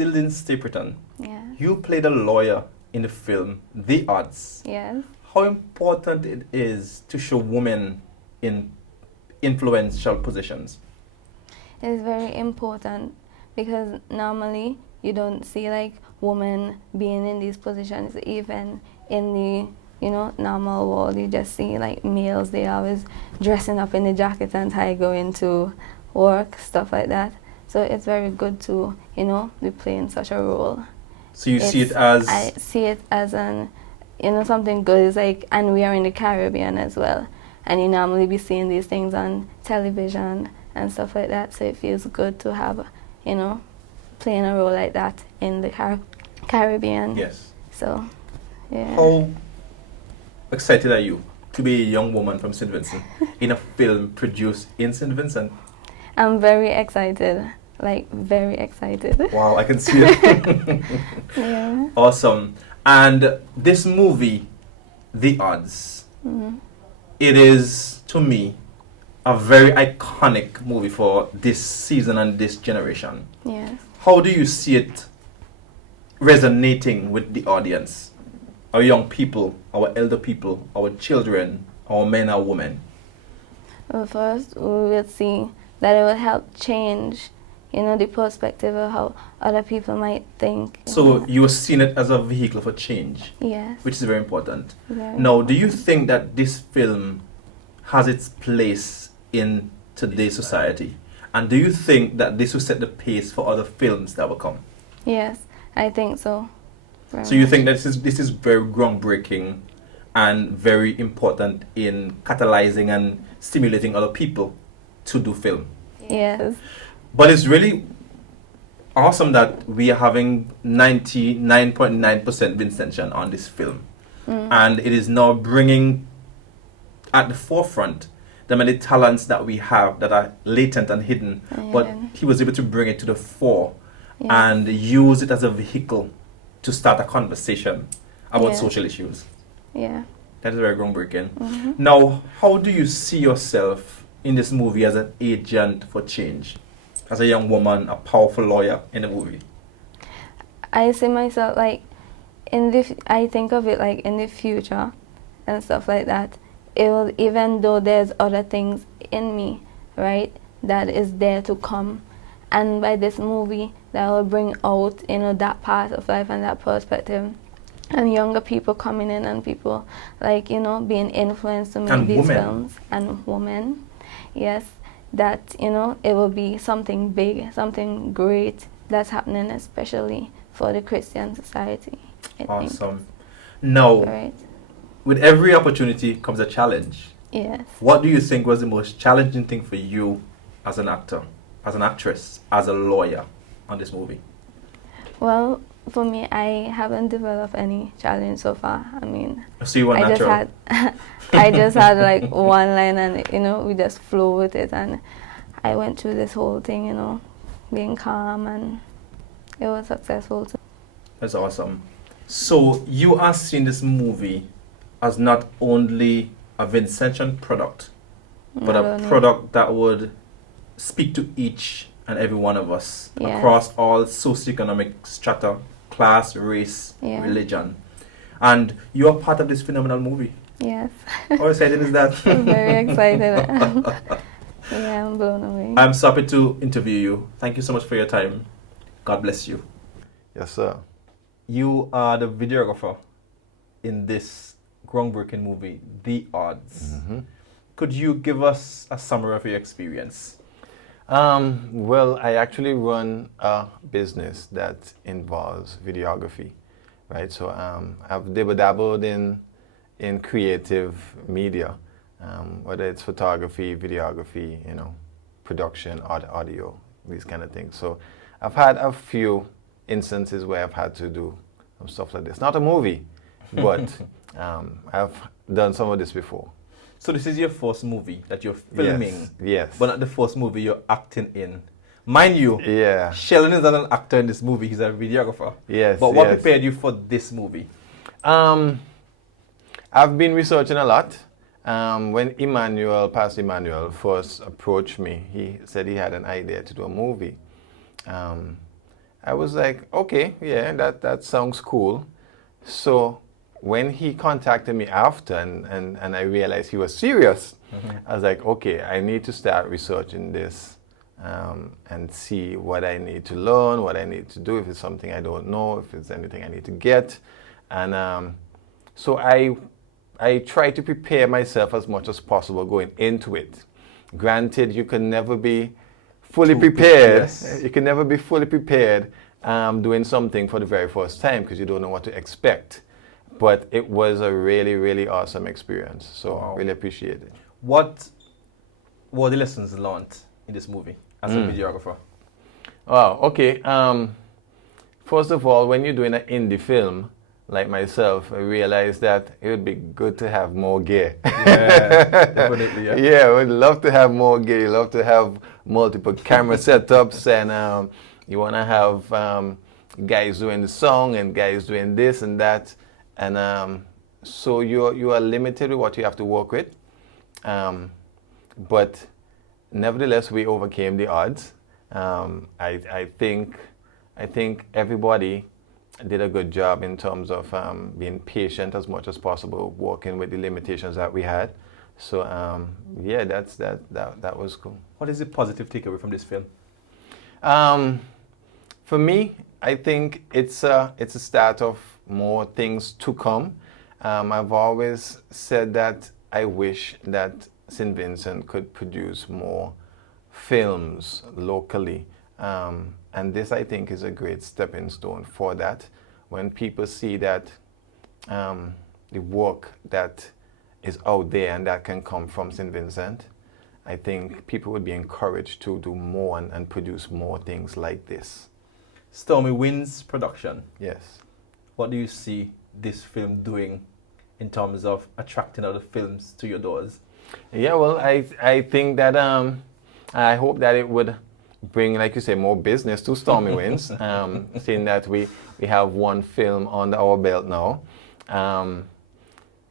Celine Stapleton, Yeah. you played a lawyer in the film The Odds. Yes. How important it is to show women in influential positions? It is very important because normally you don't see like women being in these positions even in the normal world. You just see like males, they always dressing up in the jacket and tie going to work, stuff like that. So it's very good to, be playing such a role. So you see it as... I see it as something good. It's like, and we are in the Caribbean as well. And you normally be seeing these things on television and stuff like that. So it feels good to have, playing a role like that in the Caribbean. Yes. So, yeah. How excited are you to be a young woman from St. Vincent in a film produced in St. Vincent? I'm very excited. Like, very excited. Wow, I can see it. Yeah. Awesome. And this movie, The Odds, it is, to me, a very iconic movie for this season and this generation. Yes. How do you see it resonating with the audience? Our young people, our elder people, our children, our men and women? Well, first, we will see that it will help change, the perspective of how other people might think. So you are seeing it as a vehicle for change? Yes. Which is very important. Very Now, do you think that this film has its place in today's society? And do you think that this will set the pace for other films that will come? Yes, I think so. So you think that this is very groundbreaking and very important in catalyzing and stimulating other people to do film? Yes. But it's really awesome that we are having 99.9% Vincentian on this film. And it is now bringing at the forefront the many talents that we have that are latent and hidden. Yeah. But he was able to bring it to the fore Yes. and use it as a vehicle to start a conversation about Yeah. social issues. Yeah. That is very groundbreaking. Now, how do you see yourself in this movie as an agent for change? As a young woman, a powerful lawyer in the movie? I see myself like I think of it like in the future and stuff like that. It will, even though there's other things in me, right, that is there to come. And by this movie, that will bring out, that part of life and that perspective. And younger people coming in and people like, being influenced to make And these women. films. And women, yes, that, it will be something big, something great that's happening, especially for the Christian society, I think. Awesome. Now, Right. with every opportunity comes a challenge. Yes. What do you think was the most challenging thing for you as an actor, as an actress, as a lawyer on this movie? Well, for me, I haven't developed any challenge so far. I mean, So you were I just natural. had, I just had like one line, and we just flow with it, and I went through this whole thing, being calm, and it was successful too. That's awesome. So you are seeing this movie as not only a Vincentian product, but Not a only- product that would speak to each and every one of us Yes. across all socioeconomic strata, class, race, Yeah. religion. And you are part of this phenomenal movie. Yes. How exciting is that? I'm very excited. Yeah, I'm blown away. I'm so happy to interview you. Thank you so much for your time. God bless you. Yes, sir. You are the videographer in this groundbreaking movie, The Odds. Could you give us a summary of your experience? Well, I actually run a business that involves videography, right? So I've dabbled in creative media, whether it's photography, videography, production, audio, these kind of things. So I've had a few instances where I've had to do stuff like this. Not a movie, but I've done some of this before. So this is your first movie that you're filming, Yes. but not the first movie you're acting in. Mind you, Yeah. Sheldon is not an actor in this movie, he's a videographer. Yes. But what yes. prepared you for this movie? I've been researching a lot. When Pastor Emmanuel first approached me, he said he had an idea to do a movie. I was like, okay, yeah, that sounds cool. So when he contacted me after and I realized he was serious, I was like, okay, I need to start researching this and see what I need to learn, what I need to do, if it's something I don't know, if it's anything I need to get. And so I try to prepare myself as much as possible going into it. Granted, you can never be fully prepared. Yes. You can never be fully prepared doing something for the very first time because you don't know what to expect. But it was a really, really awesome experience. So Wow. really appreciate it. What were the lessons learned in this movie as a videographer? Wow, okay. First of all, when you're doing an indie film, like myself, I realized that it would be good to have more gear. Yeah, definitely. Yeah. Yeah, I would love to have more gear. Love to have multiple camera setups, and you want to have guys doing the song and guys doing this and that, and so you are limited with what you have to work with. But nevertheless, we overcame the odds. I think everybody did a good job in terms of being patient as much as possible, working with the limitations that we had. So yeah, that was cool. What is the positive takeaway from this film? For me, I think it's a start of more things to come. I've always said that I wish that St. Vincent could produce more films locally. And this, I think, is a great stepping stone for that. When people see that the work that is out there and that can come from St. Vincent, I think people would be encouraged to do more and produce more things like this. Stormy Winds production. Yes. What do you see this film doing in terms of attracting other films to your doors? Yeah, well, I think that I hope that it would bring, like you say, more business to Stormy Winds, seeing that we have one film under our belt now.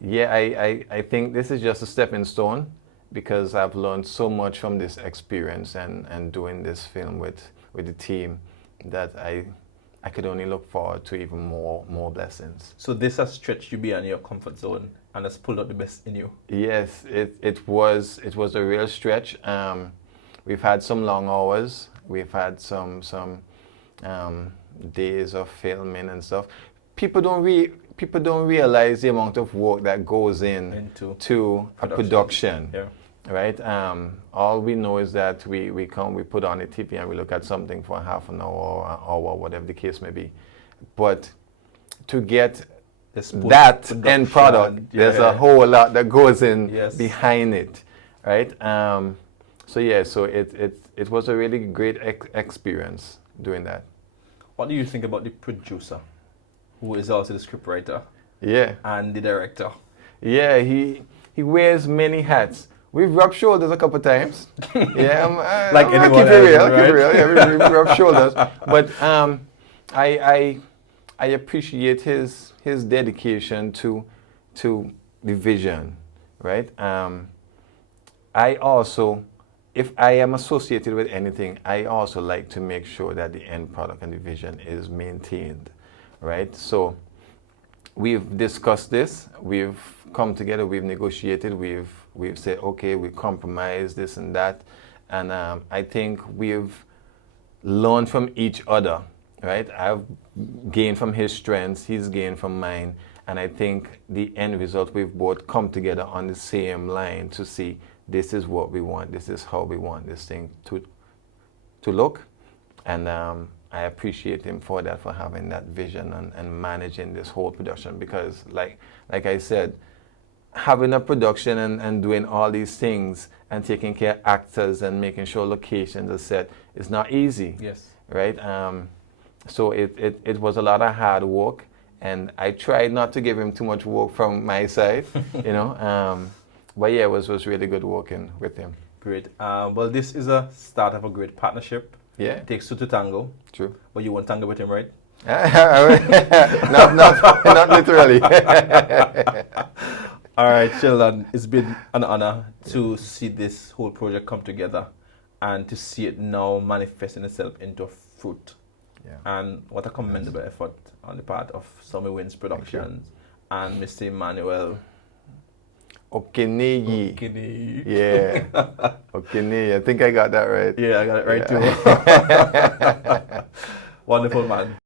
Yeah, I think this is just a stepping stone because I've learned so much from this experience and doing this film with the team that I could only look forward to even more blessings. So this has stretched you beyond your comfort zone and has pulled out the best in you. Yes, it was a real stretch. We've had some long hours. We've had some days of filming and stuff. People don't realize the amount of work that goes into a production. Yeah. Right? All we know is that we come, we put on the TV and we look at something for half an hour or an hour, whatever the case may be. But to get that end product, there's a whole lot that goes in behind it, right? So yeah, so it was a really great experience doing that. What do you think about the producer, who is also the scriptwriter? Yeah. And the director? Yeah, he wears many hats. We've rubbed shoulders a couple times. Yeah, like anyone else, keep it real. Yeah, we rubbed shoulders. But I appreciate his dedication to the vision, right? I also, if I am associated with anything, I also like to make sure that the end product and the vision is maintained, right? So we've discussed this, we've come together, we've negotiated, we've said, okay, we compromise this and that. And I think we've learned from each other, right? I've gained from his strengths, he's gained from mine. And I think the end result, we've both come together on the same line to see this is what we want, this is how we want this thing to look. And I appreciate him for that, for having that vision and managing this whole production, because like I said, having a production and doing all these things and taking care of actors and making sure locations are set is not easy. Yes. Right? So it was a lot of hard work, and I tried not to give him too much work from my side, you know. But yeah, it was really good working with him. Great. Well, this is a start of a great partnership. Yeah. It takes two to tango. True. But you won't tango with him, right? not literally. All right, Sheldon, it's been an honor to see this whole project come together and to see it now manifesting itself into fruit. Yeah. And what a commendable effort on the part of Summer Winds Productions and Mr. Emmanuel Okinegi. Kinney. Yeah. Okinegi. I think I got that right. Yeah, I got it right too. Wonderful man.